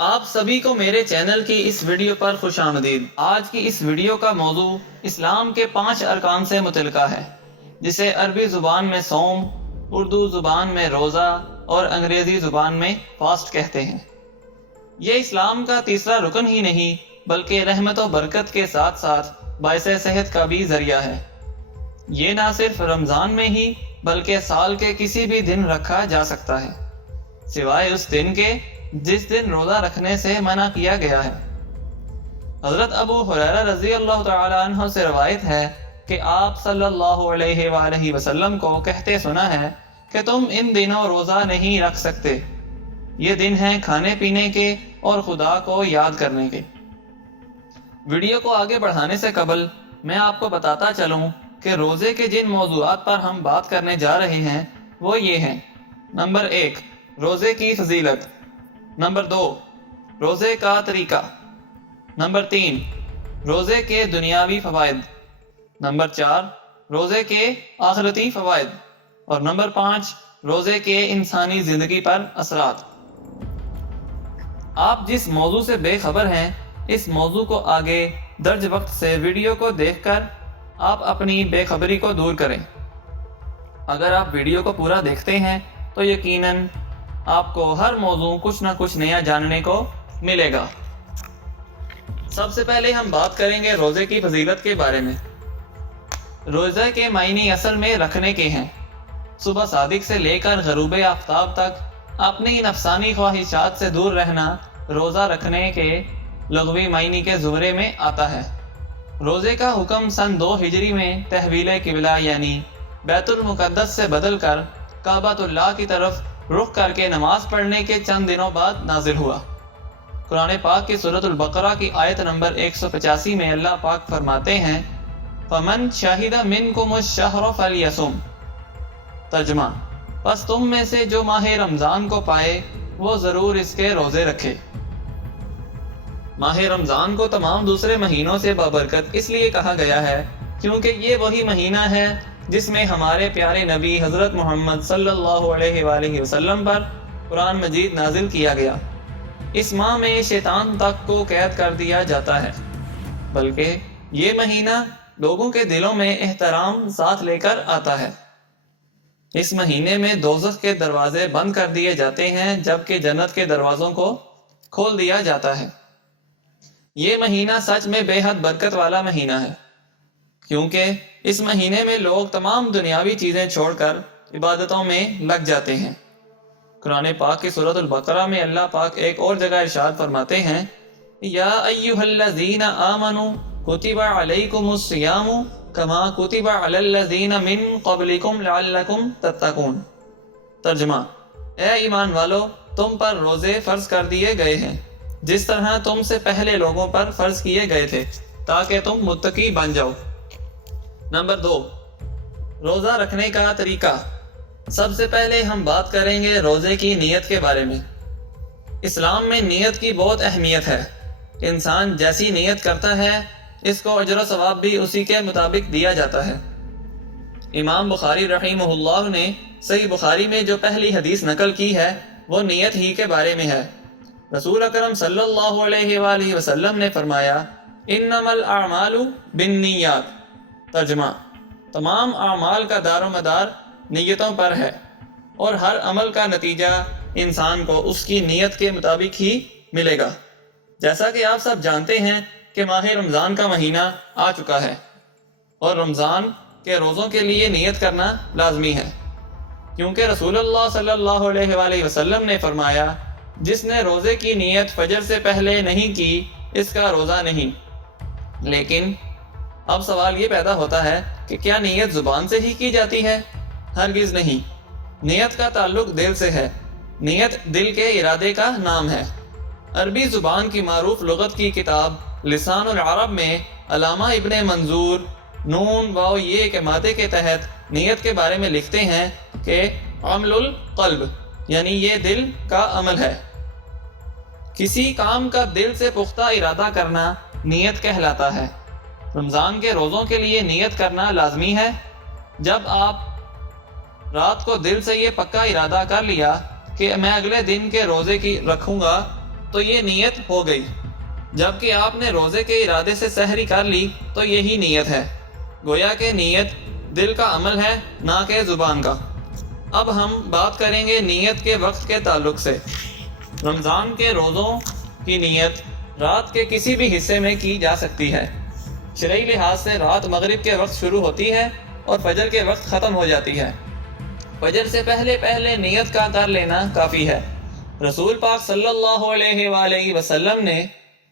آپ سبھی کو میرے چینل کی اس ویڈیو پر خوش آمدید۔ آج کی اس ویڈیو کا موضوع اسلام کے 5 ارکان سے متعلقہ ہے، جسے عربی زبان میں صوم، اردو زبان میں روزہ اور انگریزی زبان میں فاسٹ کہتے ہیں۔ یہ اسلام کا تیسرا رکن ہی نہیں بلکہ رحمت و برکت کے ساتھ ساتھ باعث صحت کا بھی ذریعہ ہے۔ یہ نہ صرف رمضان میں ہی بلکہ سال کے کسی بھی دن رکھا جا سکتا ہے، سوائے اس دن کے جس دن روزہ رکھنے سے منع کیا گیا ہے۔ حضرت ابو ہریرہ رضی اللہ تعالی عنہ سے روایت ہے کہ آپ صلی اللہ علیہ وآلہ وسلم کو کہتے سنا ہے کہ تم ان دنوں روزہ نہیں رکھ سکتے، یہ دن ہیں کھانے پینے کے اور خدا کو یاد کرنے کے۔ ویڈیو کو آگے بڑھانے سے قبل میں آپ کو بتاتا چلوں کہ روزے کے جن موضوعات پر ہم بات کرنے جا رہے ہیں وہ یہ ہیں: نمبر 1، روزے کی فضیلت۔ نمبر 2، روزے کا طریقہ۔ نمبر 3، روزے کے دنیاوی فوائد۔ نمبر 4، روزے کے آخرتی فوائد۔ اور نمبر 5، روزے کے انسانی زندگی پر اثرات۔ آپ جس موضوع سے بے خبر ہیں، اس موضوع کو آگے درج وقت سے ویڈیو کو دیکھ کر آپ اپنی بے خبری کو دور کریں۔ اگر آپ ویڈیو کو پورا دیکھتے ہیں تو یقیناً آپ کو ہر موضوع کچھ نہ کچھ نیا جاننے کو ملے گا۔ سب سے پہلے ہم بات کریں گے روزے کی فضیلت کے بارے میں۔ روزے کے معنی اصل میں رکھنے کے ہیں۔ صبح صادق سے لے کر غروب آفتاب تک اپنی نفسانی خواہشات سے دور رہنا روزہ رکھنے کے لغوی معنی کے زمرے میں آتا ہے۔ روزے کا حکم سن 2 ہجری میں تحویل قبلہ یعنی بیت المقدس سے بدل کر کعبۃ اللہ کی طرف رخ کر کے نماز پڑھنے کے چند دنوں بعد نازل ہوا۔ قرآن پاک کی سورۃ البقرہ کی آیت نمبر 185 میں اللہ پاک فرماتے ہیں: فَمَنْ شَهِدَ مِنْكُمُ الشَّهْرَ فَلْيَصُمْ۔ ترجمہ: پس تم میں سے جو ماہ رمضان کو پائے وہ ضرور اس کے روزے رکھے۔ ماہ رمضان کو تمام دوسرے مہینوں سے بابرکت اس لیے کہا گیا ہے کیونکہ یہ وہی مہینہ ہے جس میں ہمارے پیارے نبی حضرت محمد صلی اللہ علیہ وآلہ وسلم پر قرآن مجید نازل کیا گیا۔ اس ماہ میں شیطان تک کو قید کر دیا جاتا ہے، بلکہ یہ مہینہ لوگوں کے دلوں میں احترام ساتھ لے کر آتا ہے۔ اس مہینے میں دوزخ کے دروازے بند کر دیے جاتے ہیں جبکہ جنت کے دروازوں کو کھول دیا جاتا ہے۔ یہ مہینہ سچ میں بے حد برکت والا مہینہ ہے، کیونکہ اس مہینے میں لوگ تمام دنیاوی چیزیں چھوڑ کر عبادتوں میں لگ جاتے ہیں۔ قرآن پاک کی سورۃ البقرہ میں اللہ پاک ایک اور جگہ ارشاد فرماتے ہیں: یا ایھا الذین آمنوا کتب علیکم الصیام کما کتب علی الذین من قبلکم لعلکم تتقون۔ ترجمہ: اے ایمان والو، تم پر روزے فرض کر دیے گئے ہیں جس طرح تم سے پہلے لوگوں پر فرض کیے گئے تھے تاکہ تم متقی بن جاؤ۔ نمبر 2، روزہ رکھنے کا طریقہ۔ سب سے پہلے ہم بات کریں گے روزے کی نیت کے بارے میں۔ اسلام میں نیت کی بہت اہمیت ہے۔ انسان جیسی نیت کرتا ہے اس کو اجر و ثواب بھی اسی کے مطابق دیا جاتا ہے۔ امام بخاری رحمہ اللہ نے صحیح بخاری میں جو پہلی حدیث نقل کی ہے وہ نیت ہی کے بارے میں ہے۔ رسول اکرم صلی اللہ علیہ وآلہ وسلم نے فرمایا: انما الاعمال بالنیات۔ ترجمہ: تمام اعمال کا دار و مدار نیتوں پر ہے اور ہر عمل کا نتیجہ انسان کو اس کی نیت کے مطابق ہی ملے گا۔ جیسا کہ آپ سب جانتے ہیں کہ ماہ رمضان کا مہینہ آ چکا ہے اور رمضان کے روزوں کے لیے نیت کرنا لازمی ہے، کیونکہ رسول اللہ صلی اللہ علیہ وآلہ وسلم نے فرمایا: جس نے روزے کی نیت فجر سے پہلے نہیں کی اس کا روزہ نہیں۔ لیکن اب سوال یہ پیدا ہوتا ہے کہ کیا نیت زبان سے ہی کی جاتی ہے؟ ہرگز نہیں۔ نیت کا تعلق دل سے ہے۔ نیت دل کے ارادے کا نام ہے۔ عربی زبان کی معروف لغت کی کتاب لسان العرب میں علامہ ابن منظور نون واو یہ کے مادے کے تحت نیت کے بارے میں لکھتے ہیں کہ عمل القلب، یعنی یہ دل کا عمل ہے۔ کسی کام کا دل سے پختہ ارادہ کرنا نیت کہلاتا ہے۔ رمضان کے روزوں کے لیے نیت کرنا لازمی ہے۔ جب آپ رات کو دل سے یہ پکا ارادہ کر لیا کہ میں اگلے دن کے روزے کی رکھوں گا تو یہ نیت ہو گئی، جبکہ آپ نے روزے کے ارادے سے سحری کر لی تو یہی نیت ہے۔ گویا کہ نیت دل کا عمل ہے، نہ کہ زبان کا۔ اب ہم بات کریں گے نیت کے وقت کے تعلق سے۔ رمضان کے روزوں کی نیت رات کے کسی بھی حصے میں کی جا سکتی ہے۔ شرعی لحاظ سے رات مغرب کے وقت شروع ہوتی ہے اور فجر کے وقت ختم ہو جاتی ہے۔ فجر سے پہلے نیت کا کر لینا کافی ہے۔ رسول پاک صلی اللہ علیہ وآلہ وسلم نے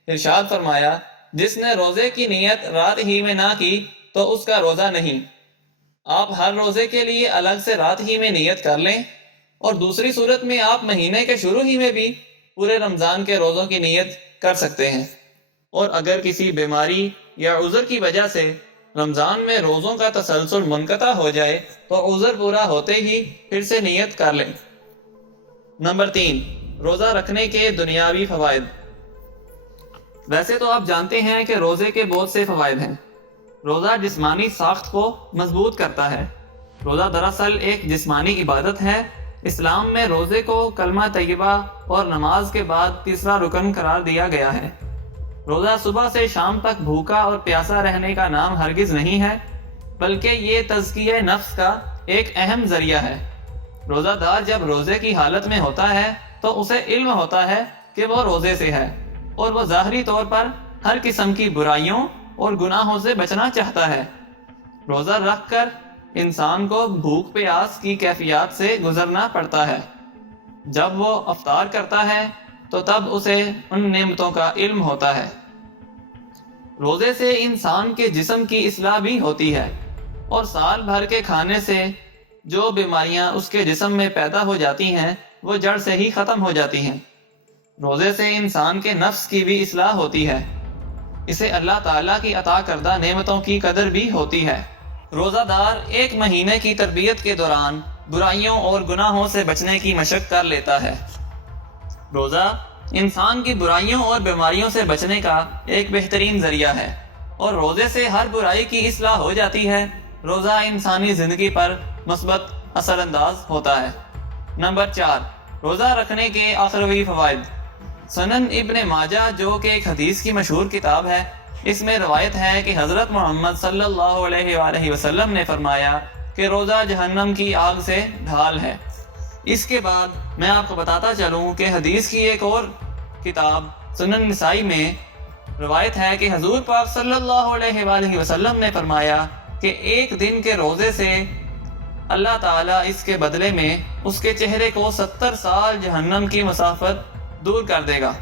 ارشاد فرمایا، جس نے روزے کی نیت رات ہی میں نہ کی تو اس کا روزہ نہیں۔ آپ ہر روزے کے لیے الگ سے رات ہی میں نیت کر لیں، اور دوسری صورت میں آپ مہینے کے شروع ہی میں بھی پورے رمضان کے روزوں کی نیت کر سکتے ہیں۔ اور اگر کسی بیماری یا عذر کی وجہ سے رمضان میں روزوں کا تسلسل منقطع ہو جائے تو عذر پورا ہوتے ہی پھر سے نیت کر لیں۔ نمبر 3، روزہ رکھنے کے دنیاوی فوائد۔ ویسے تو آپ جانتے ہیں کہ روزے کے بہت سے فوائد ہیں۔ روزہ جسمانی ساخت کو مضبوط کرتا ہے۔ روزہ دراصل ایک جسمانی عبادت ہے۔ اسلام میں روزے کو کلمہ طیبہ اور نماز کے بعد تیسرا رکن قرار دیا گیا ہے۔ روزہ صبح سے شام تک بھوکا اور پیاسا رہنے کا نام ہرگز نہیں ہے، بلکہ یہ تزکیہ نفس کا ایک اہم ذریعہ ہے۔ روزہ دار جب روزے کی حالت میں ہوتا ہے تو اسے علم ہوتا ہے کہ وہ روزے سے ہے، اور وہ ظاہری طور پر ہر قسم کی برائیوں اور گناہوں سے بچنا چاہتا ہے۔ روزہ رکھ کر انسان کو بھوک پیاس کی کیفیات سے گزرنا پڑتا ہے۔ جب وہ افطار کرتا ہے تو تب اسے ان نعمتوں کا علم ہوتا ہے۔ روزے سے انسان کے جسم کی اصلاح بھی ہوتی ہے، اور سال بھر کے کھانے سے جو بیماریاں اس کے جسم میں پیدا ہو جاتی ہیں وہ جڑ سے ہی ختم ہو جاتی ہیں۔ روزے سے انسان کے نفس کی بھی اصلاح ہوتی ہے، اسے اللہ تعالیٰ کی عطا کردہ نعمتوں کی قدر بھی ہوتی ہے۔ روزہ دار ایک مہینے کی تربیت کے دوران برائیوں اور گناہوں سے بچنے کی مشق کر لیتا ہے۔ روزہ انسان کی برائیوں اور بیماریوں سے بچنے کا ایک بہترین ذریعہ ہے، اور روزے سے ہر برائی کی اصلاح ہو جاتی ہے۔ روزہ انسانی زندگی پر مثبت اثر انداز ہوتا ہے۔ نمبر 4، روزہ رکھنے کے اخروی فوائد۔ سنن ابن ماجہ جو کہ ایک حدیث کی مشہور کتاب ہے، اس میں روایت ہے کہ حضرت محمد صلی اللہ علیہ وآلہ وسلم نے فرمایا کہ روزہ جہنم کی آگ سے ڈھال ہے۔ اس کے بعد میں آپ کو بتاتا چلوں کہ حدیث کی ایک اور کتاب سنن نسائی میں روایت ہے کہ حضور پاک صلی اللہ علیہ وآلہ وسلم نے فرمایا کہ ایک دن کے روزے سے اللہ تعالیٰ اس کے بدلے میں اس کے چہرے کو 70 سال جہنم کی مسافت دور کر دے گا۔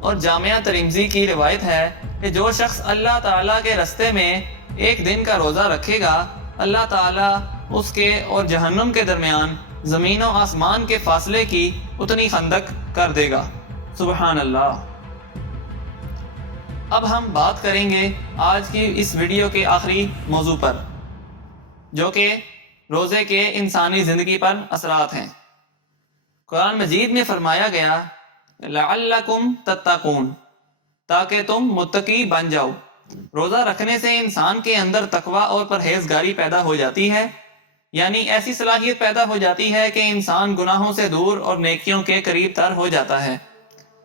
اور جامعہ ترمذی کی روایت ہے کہ جو شخص اللہ تعالیٰ کے راستے میں ایک دن کا روزہ رکھے گا، اللہ تعالیٰ اس کے اور جہنم کے درمیان زمین و آسمان کے فاصلے کی اتنی خندق کر دے گا۔ سبحان اللہ۔ اب ہم بات کریں گے آج کی اس ویڈیو کے آخری موضوع پر، جو کہ روزے کے انسانی زندگی پر اثرات ہیں۔ قرآن مجید میں فرمایا گیا، لعلکم تتقون، تاکہ تم متقی بن جاؤ۔ روزہ رکھنے سے انسان کے اندر تقوی اور پرہیزگاری پیدا ہو جاتی ہے، یعنی ایسی صلاحیت پیدا ہو جاتی ہے کہ انسان گناہوں سے دور اور نیکیوں کے قریب تر ہو جاتا ہے،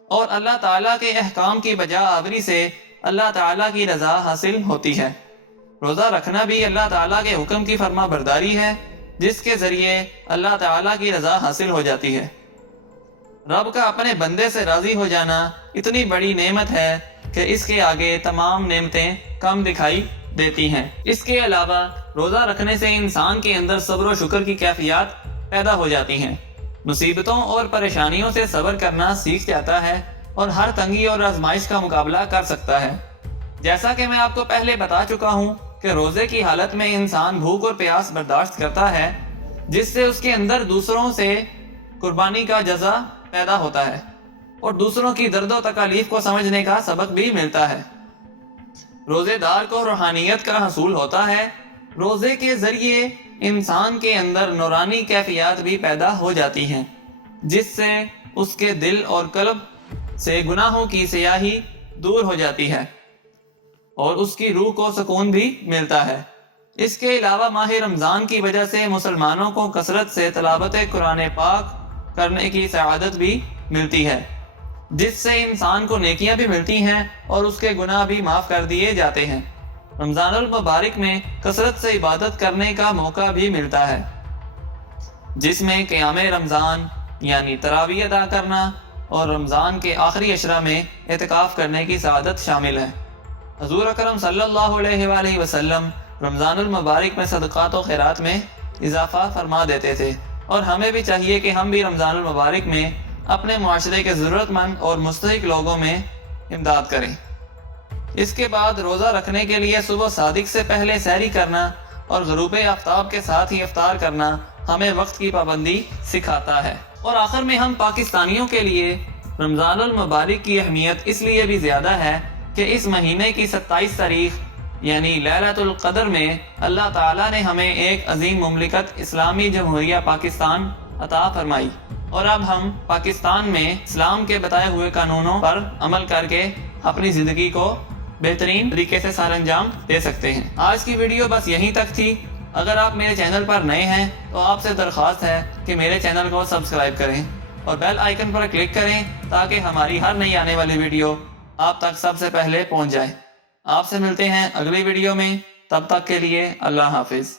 اور اللہ تعالیٰ کے احکام کی بجا آوری سے اللہ تعالیٰ کی رضا حاصل ہوتی ہے۔ روزہ رکھنا بھی اللہ تعالیٰ کے حکم کی فرما برداری ہے، جس کے ذریعے اللہ تعالیٰ کی رضا حاصل ہو جاتی ہے۔ رب کا اپنے بندے سے راضی ہو جانا اتنی بڑی نعمت ہے کہ اس کے آگے تمام نعمتیں کم دکھائی دیتی ہیں۔ اس کے علاوہ روزہ رکھنے سے انسان کے اندر صبر و شکر کی کیفیات پیدا ہو جاتی ہیں، مصیبتوں اور پریشانیوں سے صبر کرنا سیکھ جاتا ہے، اور ہر تنگی اور آزمائش کا مقابلہ کر سکتا ہے۔ جیسا کہ میں آپ کو پہلے بتا چکا ہوں کہ روزے کی حالت میں انسان بھوک اور پیاس برداشت کرتا ہے، جس سے اس کے اندر دوسروں سے قربانی کا جذبہ پیدا ہوتا ہے، اور دوسروں کی درد و تکالیف کو سمجھنے کا سبق بھی ملتا ہے۔ روزے دار کو روحانیت کا حصول ہوتا ہے۔ روزے کے ذریعے انسان کے اندر نورانی کیفیات بھی پیدا ہو جاتی ہیں، جس سے اس کے دل اور قلب سے گناہوں کی سیاہی دور ہو جاتی ہے، اور اس کی روح کو سکون بھی ملتا ہے۔ اس کے علاوہ ماہ رمضان کی وجہ سے مسلمانوں کو کثرت سے تلاوت قرآن پاک کرنے کی سعادت بھی ملتی ہے۔ جس سے انسان کو نیکیاں بھی ملتی ہیں اور اس کے گناہ بھی معاف کر دیے جاتے ہیں۔ رمضان المبارک میں کثرت سے عبادت کرنے کا موقع بھی ملتا ہے، جس میں قیام رمضان یعنی تراویح ادا کرنا اور رمضان کے آخری عشرہ میں اعتکاف کرنے کی سعادت شامل ہے۔ حضور اکرم صلی اللہ علیہ وآلہ وسلم رمضان المبارک میں صدقات و خیرات میں اضافہ فرما دیتے تھے، اور ہمیں بھی چاہیے کہ ہم بھی رمضان المبارک میں اپنے معاشرے کے ضرورت مند اور مستحق لوگوں میں امداد کریں۔ اس کے بعد روزہ رکھنے کے لیے صبح صادق سے پہلے سحری کرنا اور غروب آفتاب کے ساتھ ہی افطار کرنا ہمیں وقت کی پابندی سکھاتا ہے۔ اور آخر میں ہم پاکستانیوں کے لیے رمضان المبارک کی اہمیت اس لیے بھی زیادہ ہے کہ اس مہینے کی 27 تاریخ یعنی لیلۃ القدر میں اللہ تعالیٰ نے ہمیں ایک عظیم مملکت اسلامی جمہوریہ پاکستان عطا فرمائی، اور اب ہم پاکستان میں اسلام کے بتائے ہوئے قانونوں پر عمل کر کے اپنی زندگی کو بہترین طریقے سے سر انجام دے سکتے ہیں۔ آج کی ویڈیو بس یہیں تک تھی۔ اگر آپ میرے چینل پر نئے ہیں تو آپ سے درخواست ہے کہ میرے چینل کو سبسکرائب کریں اور بیل آئیکن پر کلک کریں تاکہ ہماری ہر نئی آنے والی ویڈیو آپ تک سب سے پہلے پہنچ جائے۔ آپ سے ملتے ہیں اگلی ویڈیو میں، تب تک کے لیے اللہ حافظ۔